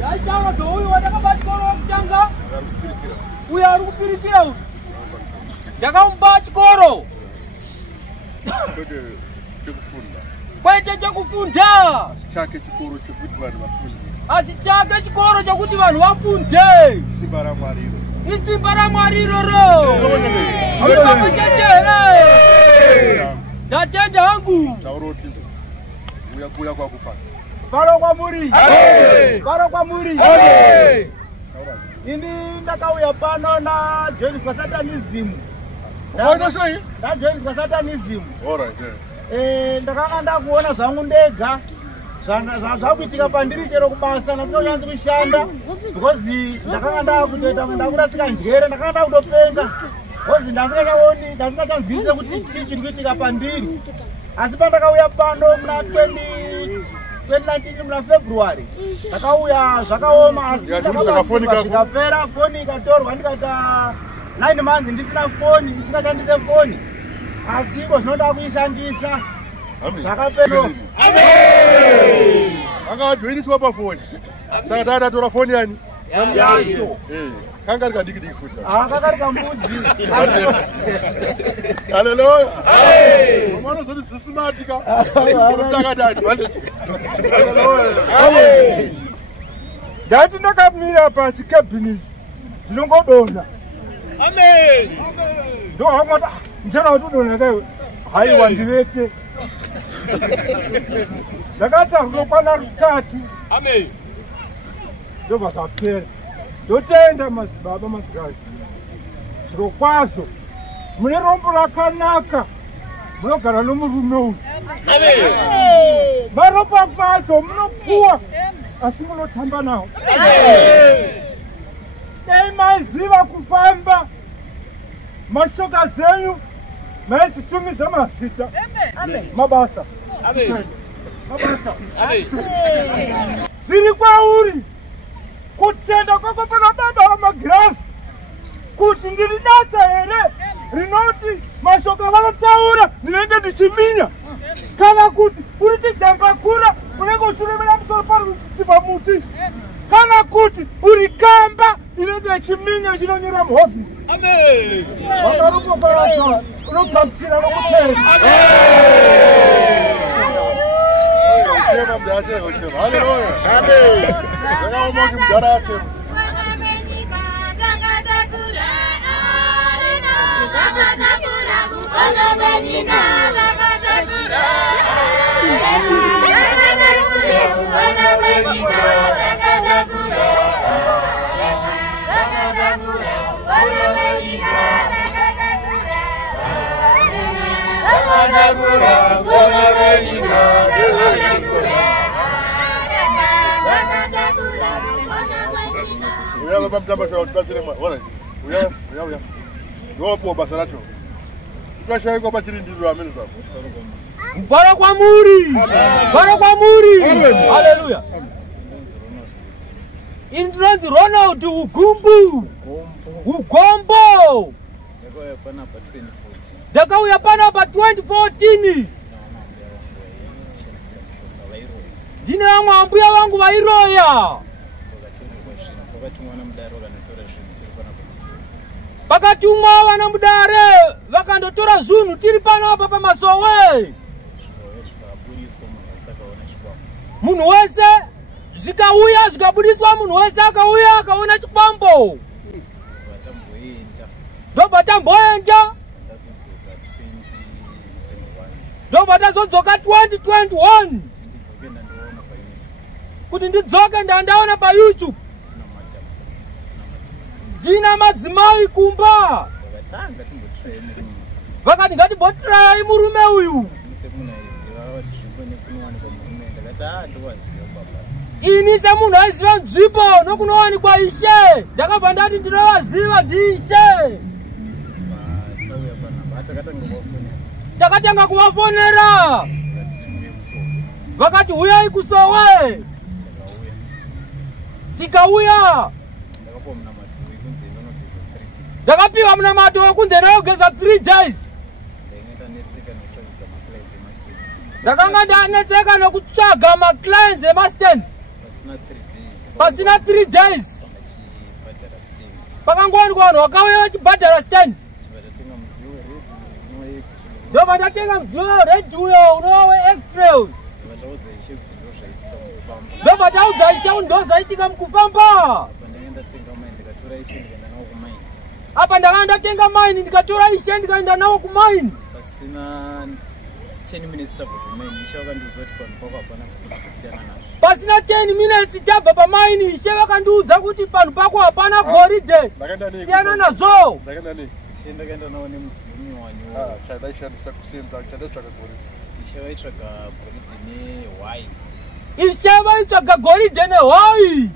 Yaitanga to huyu wataka bachikoro mchanga. Uya ari kupirikira uyu. Ndakamupa chikoro. Kwete chekufunda. Chake chikoro chekuti vanhu vafunde. Asi chake chikoro chekuti vanhu vafunde. Simba raMwari. Isimba raMwari iroro. Ndikamo chenjere. Ndatenda hangu. Tauroti. Uya kwakupana. Faro kwa muri. Faro kwa muri. Ini ndakauya pano na join kwa satanism. Unaona sei? Na join kwa satanism. Alright. Ndakanga kuona zvangu ndega. Zvakuitika pandiri chero kubasa ndinonyanza kushanda because ndakanga ndakutoita ndakurasika njere ndakanga ndakutopenga because ndasingachanzwisise kuti chii chiri kuitika pandiri asi pandakauya pano muna 2019 muna February ndakauya zvakaoma asi ndikapera foni ikatorwa ndikata 9 months ndisina foni ndisingachandise foni asi iko zvinoda kuishandisa zvakapeno anga joiniswa pafoni saka tata tora foni yani yacho kanga rikadiki diki futi kanga rikamudzi haleluya mwana zoti zisimatika takadadi haleluya ndati ndakamira pasi cabinet ndinongodona amen ndo hamata njana utudona kai haiwa ndivete ndakati akuzokwana rutatu amen ndobva zvapera ndotenda madzibaba mazikazi zviro kwazvo mune rombo rakanaka munogara nomurume uyu maropafadzo munopuwa asi munotamba nawo dai maiziva kufamba mashoka zenyu maizitumidza mazita mabasa zviri kwauri kutenda kwako pana baba vamagirasi kuti ndiri dasa here rinoti mashoka vanotaura ndinenge ndichiminya kana kuti uri chijambakura unenge uchiremera musoro pamuti kana kuti uri kamba inenge ichiminya chinonyera muhovhisi vakarupoparasa unogamuchira nokutenda haleluya amen ndakaomoti mugara ate Uya bamtamba kwa utazire mwana. Uya. Ngopo basa lacho. Tukashaye kwa bachiri ndivyo ameni baba. Mbara kwa muri. Mbara kwa muri. Haleluya. Indranzi Ronald Ugumbu. Ugombo. Ndakauya pana pa 2014. Ndine vamwe ambuya vangu vairoya. Pakatumwa vana mudare vakandotora zunhu tiri pano apa pamasowe. Munhu wese zvikauya zvikabudiswa munhu wese akauya akaona chikwambo. Ndobva tamboenda. Ndobva tazodzoka 2021. Kuti ndidzoke ndandaona pa YouTube. Ndina madzimai kumba. Vakati ngatimbotrai murume uyu. Ini semunhu aiziva nzvimbo nokunowanikwa Ishe. Ndakabva ndati ndinovaziva ndiIshe. Takatanga kuvafonera. Vakati uyai kusowe. Tikauya. Ndakapiwa munamato wekunze nayogeza 3 days. ndakanga ndanetseka nokutsvaga maclients emastands pasina 3 days pakangowanikwa vanhu vakauya vachibhadhara stand ndobva ndatenga mudziyo weredhi uyo unova weextrail ndobva taudza ishe ndozvaitika mukufamba apa ndakanga ndatenga maini ndikatora ishe ndikaenda nawo kumaini pasina 10 minutes tabva pamaini ishe vakandiudza kuti panhu pako hapana goridhe siyana nazvo ishe vaitsvaga goridhe nehwai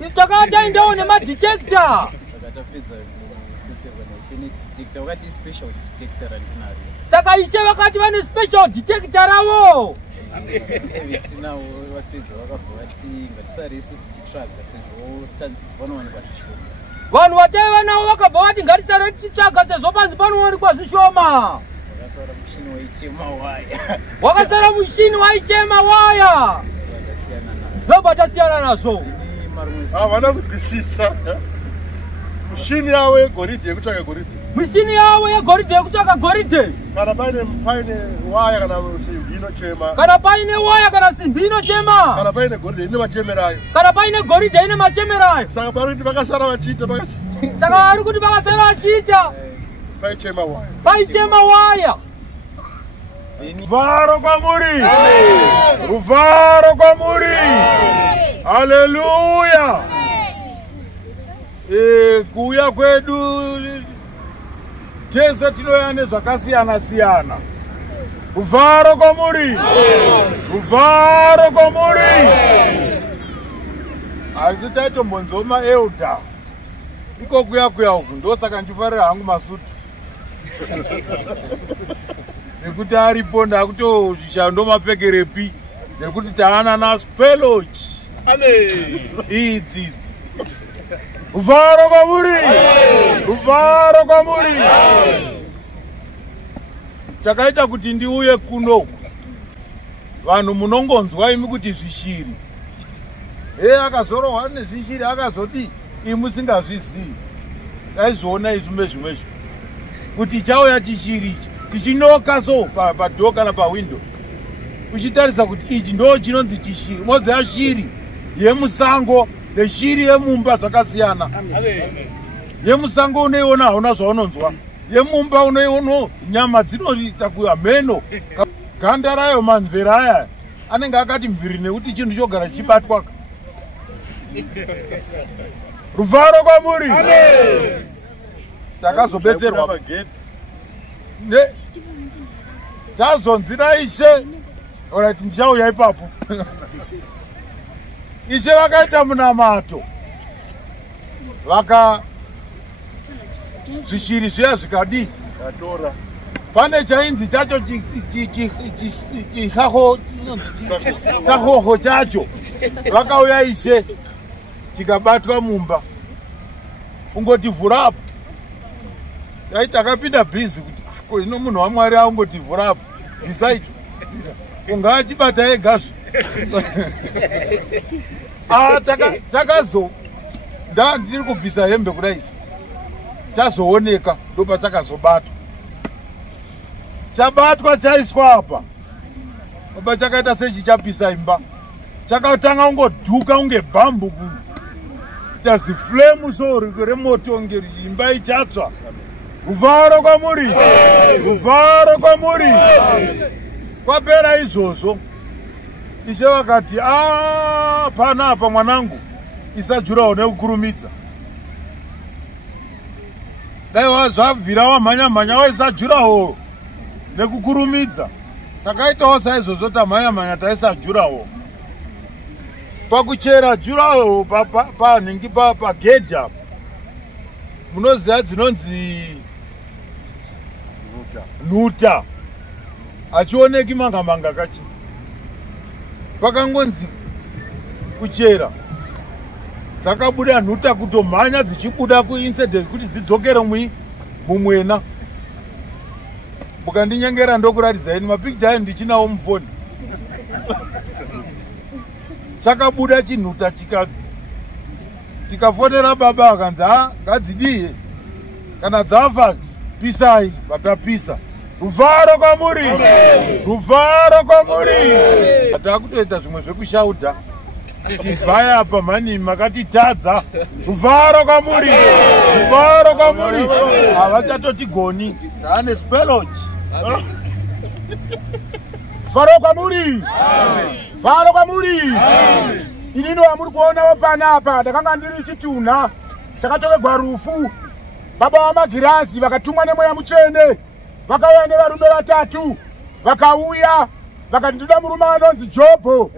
isu takanga taendawo nemadetector saka ishe vakati vane special detector ravo vanhu vataiva navo vakabva vati ngatisare tichitsvaga sezvo panzi panowanikwa zvishoma wakasara mushini waichema waya ndobva tasiyana nazvo havana kunzwisisa mushini yavo yegoridhe yekutsvaga goridhe mishini yavo yegoridhe yekutsvaga goridhe kana paine waya kana simbi inochema kana paine waya kana simbi inochema kana paine goridhe ine machemerayo kana paine goridhe ine machemerayo saka pari kuti vakasara vachiita saka vari kuti vakasara vachiita paichema waya Uvaro kwamuri, uvaro kwamuri, haleluya. Kuuya kwedu tese tinoyane zvakasiyana siyana. Uvaro kwamuri, uvaro kwamuri. Asi taitombonzoma Elda iko kuya uku ndosaka ndifarira hangu masutu. Nekuti aripo ndakutozvishando mapfekerepi nekuti taana naSpelochi. Amen. Idzi. Uvaro kwamuri. Uvaro kwamuri. Chakaita kuti ndiuye kuno. Vanhu munongonzwa imi kuti zvishiri. Akazorohwa nezvishiri akazoti imusingazvizivi. Taizviona izvi zvimwe kuti chauya chishiri tichinoka so padhoo kana pawindo uchitarisa kuti ichi ndo chinonzi chishiri. Moziva shiri yemusango neshiri yemumba zvakasiyana. Yemusango unoiona hauna zvaunonzwa, yemumba unoiona nyama dzinoita kuya meno. Ganda rayo mamvera aya anenge akati mviri nekuti chinhu chogara chibatwa. Ruvaro kwamuri. Takazobetserwa tazonzira Ishe orati ndichauya ipapo. Ishe vakaita munamato zvishiri zviya zvikadii pane chainzi chacho sahoho chacho vakauya Ishe chikabatwa mumba ungotivhurapo. Takapinda bhizi kuti ino munhu waMwari aungotivhurapo bvisaicho unga achibata egazvo. Takazo ndiri kubvisa hembe kudai chazooneka ndopa chakazobatwa. Chabatwa chaiswa apa oba chakaita sechichapisa imba. Chakatanga ungodhuka unge bhambu kuita ziflemu so remoto nge imba ichatsva. Uvaro kwamuri. Uvaro kwamuri. Kwapera izvozvo Ishe vakati pana apa mwanangu isajurawo nekukurumidza. Dai wazvabvira wamhanya waisajurawo nekukurumidza. Takaitawo saizvozvo tamhanya taisajurawo. Pakuchera jurawo panhingi pagedhi apa munoziva dzinonzi nhuta achioneki manga kachi. Pakangonzi kuchera dzakabuda nhuta kutomhanya dzichibuda kuincident kuti dzidzokere mumwena. mukandinyengera ndokuratidzai mapicture ndichinawo mufoni. Chakabuda chinhuta tikafotera baba akanzi ngadzidiye kana dzafa pisai vatapisa. Ruvaro kwamuri, ruvaro kwamuri. Takutoita zvimwe zvekushauda tivhaya apa mani makatitadza. Ruvaro kwamuri, ruvaro kwamuri. Havachatotigoni ane spelochi. Ruvaro kwamuri, ruvaro kwamuri. Inini wamuri kuonawo panapa ndakanga ndiri chitunha chakatoverwa rufu. Baba vamagirazi vakatumwa nemweya mutsvene vakauya nevarume vatatu vakauya vakati ndoda murume anonzi Jobho.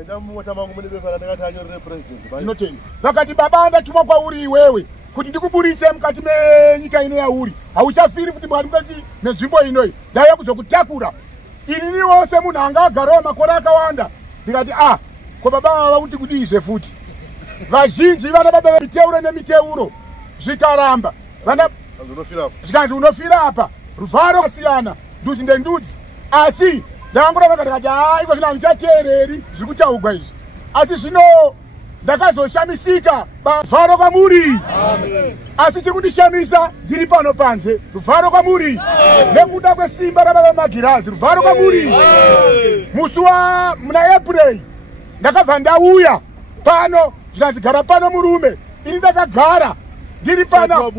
Vakati baba ndatumwa kwauri iwewe kuti ndikuburitse mukati menyika ino yauri. Hauchafiri kuti mwari mukati nenzvimbo inoi. Ndauya kuzokutakura. Inini wose munhu anga agarawo makore akawanda. Ndikati ko baba ava kuti kudizve futi. Vazhinji vana baba miteuro nemiteuro zvikaramba. Zvikanzi unofira apa. Ruvaro kasiyana ndudzi nendudzi. Asi ndakangoramba ndikati iko zvino handichateereri zviri kutaurwa izvi. Asi zvino ndakazoshamisika. Ruvaro kwamuri. Asi chiri kundishamisa ndiri pano panze. Ruvaro kwamuri. Nekuda kwesimba rababa magirazi. Ruvaro kwamuri. Musi muna April ndakabva ndauya pano zvikanzi gara pano murume. Ini ndakagara ndiri pano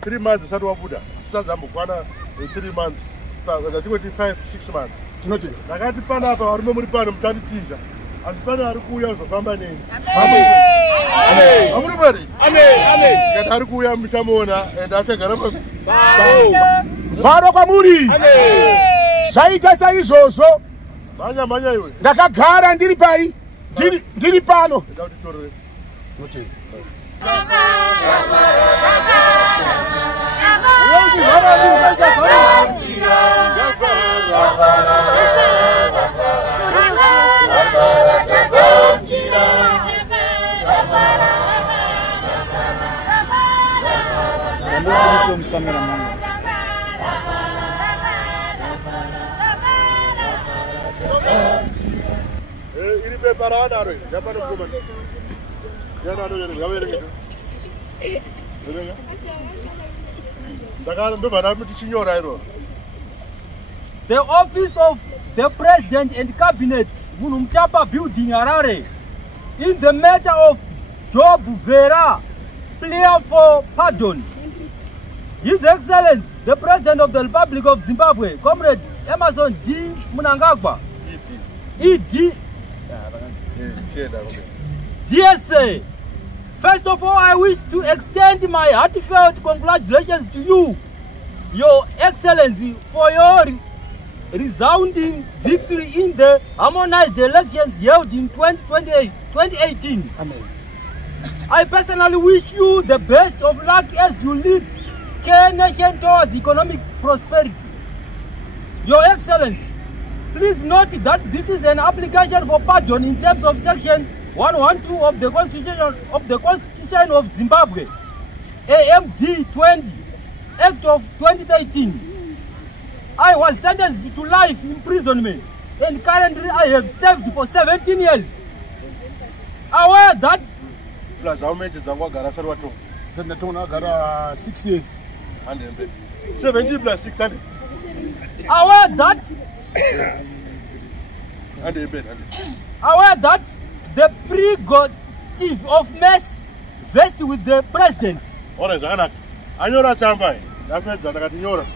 3 months usati wabuda. Usadzambokwana 3 months. Ndatingoti 5-6 months. Tinoti ndakati panapa varume muri pano muchanditiza. Asi pane ari kuuya uzofamba neni. Amen. Amuri pari? Amen. Ngati ari kuuya muchamuona ende achagara pasi. Ruvaro kwamuri. Zvaita saizvozvo. Manya iwe. Ndakagara ndiri pai? Ndiri pano. Ndauti torere. Tinoti iri pepa raanaro yapano kuma. Yanaro yaverenga. Verenga. The office of the President and Cabinet, Munumchapa Building, Harare, in the matter of Job Vera, plea for pardon. His Excellency, the President of the Republic of Zimbabwe, Comrade Emerson D. Mnangagwa, ED, DSA. First of all, I wish to extend my heartfelt congratulations to you, Your Excellency, for your resounding victory in the harmonized elections held in 2018. Amen. I personally wish you the best of luck as you lead K Nation towards economic prosperity. Your Excellency, please note that this is an application for pardon in terms of Section 112 of the Constitution of Zimbabwe, AMD 20, Act of 2013. I was sentenced to life imprisonment and currently I have served for 17 years. Aware that plus how many Zangwagara Sarwato? 6 years. 70 plus 600. Aware that aware that the prerogative of mess vests with the president. Alright, Anyora Chambai, that's Zanakatiora.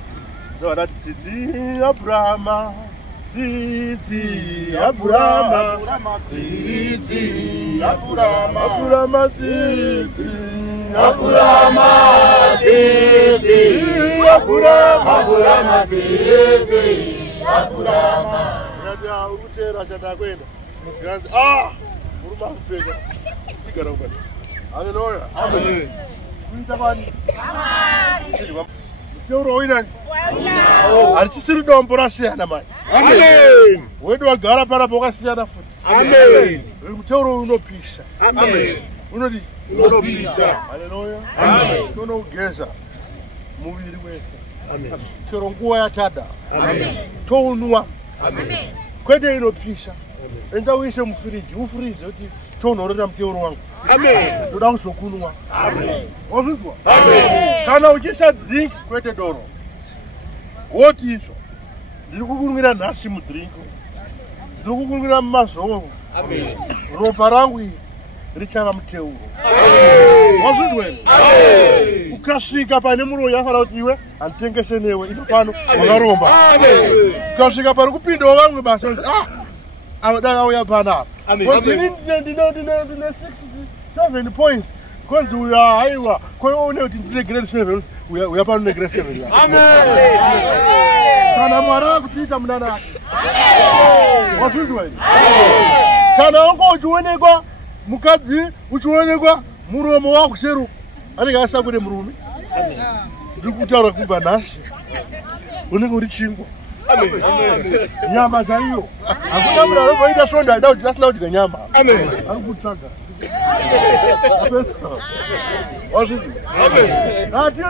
So that's Titi Abrama, Titi Abrama, Titi Abrama, Titi Abrama, Titi Abrama, Titi Abrama. Hallelujah. Amen. Amen. Wedu agara para boga siyana futi. Amen. Mtoro unopisa. Amen. Unopisa. Hallelujah. Amen. Unogeza. Mubiri wese. chero nguwa yatada tounwa kwete inopisha enda uise mufiriji ufurize kuti tonorera muteuro wangu ndoda kuzokunwa wazvizwa kana uchisa drink kwete doro woti izvo ndiri kukunwira nhasi mudrink ndiri kukunwira mumazoro ropa rangu iri richava muteuro wazvizwa ukasvika pane munhu yafana kuti iwe handitengese newe ipo pano wakaromba ukasvika pari kupindawo vamwe basa dai auya panapa ndine 67 points konzi uya haiwa koone kuti ndine grade 7 uya pano negrade 7 kana mwari akutiita munana ake wazvizwa kana wanga uchionekwa mukadzi uchionekwa muromo wakuseruka anenge asakure murume ndiri kutaura kubva nhasi unenge uri chingwa nyama dzaiyo hakuna munhu anovaita svonda aida kuti asina kudya nyama ari kutsvaga wazvizvi ati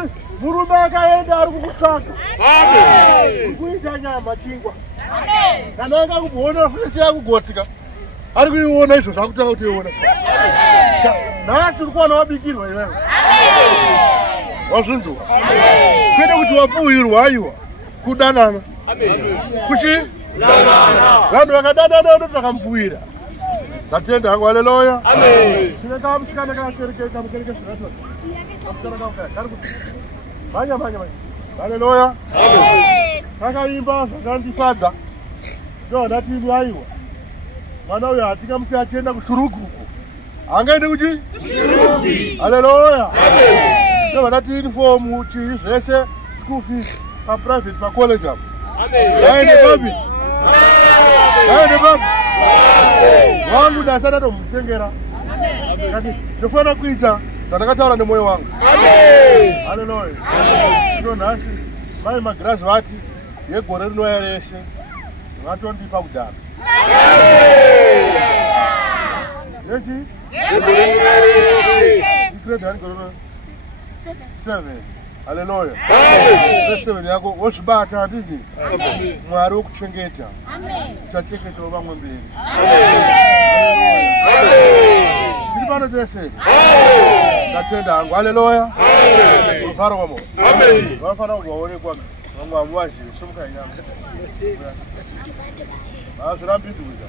murume akaenda ari kukutsvaga uri kuita nyama chingwa kana anga kuboona fesi yakugotsika ari kuiona izvo zvakutanga kutoiona nhasi uri kuwana wabikirwa iwewe wazvinzwa kwete kuti wapfuwirwa aiwa kudanana kuchi vanhu vakadanana ndoti vakamupfuwira ndatenda hangu haleluya tine kamusikana kamukereke manya haleluya kakaimba zvakandifadza ndondati aiwa mwana uyo hatingamusi achienda kushurukuku angaende kuti haleluya ndovandati uniform chii zvese school fees paprivate pacollege apo aende papi wangu dasati atomutengera kati ndofanira kuita zvandakataura nemwoyo wangu haleluya ino nhasi mai magrazvati yegore rinouya reshe vatondipa kudhara yechi igrade hanigororo 7 haleluya 7 yako wozvibata handiti mwari wokuchengeta uchachengetawo vamwe mberi tiri pano tese ndatenda hangu haleluya unofara kwamo vanofanira kuvaonekwa vamwe hamuvazivi somukainyama zvirambidzwa kuita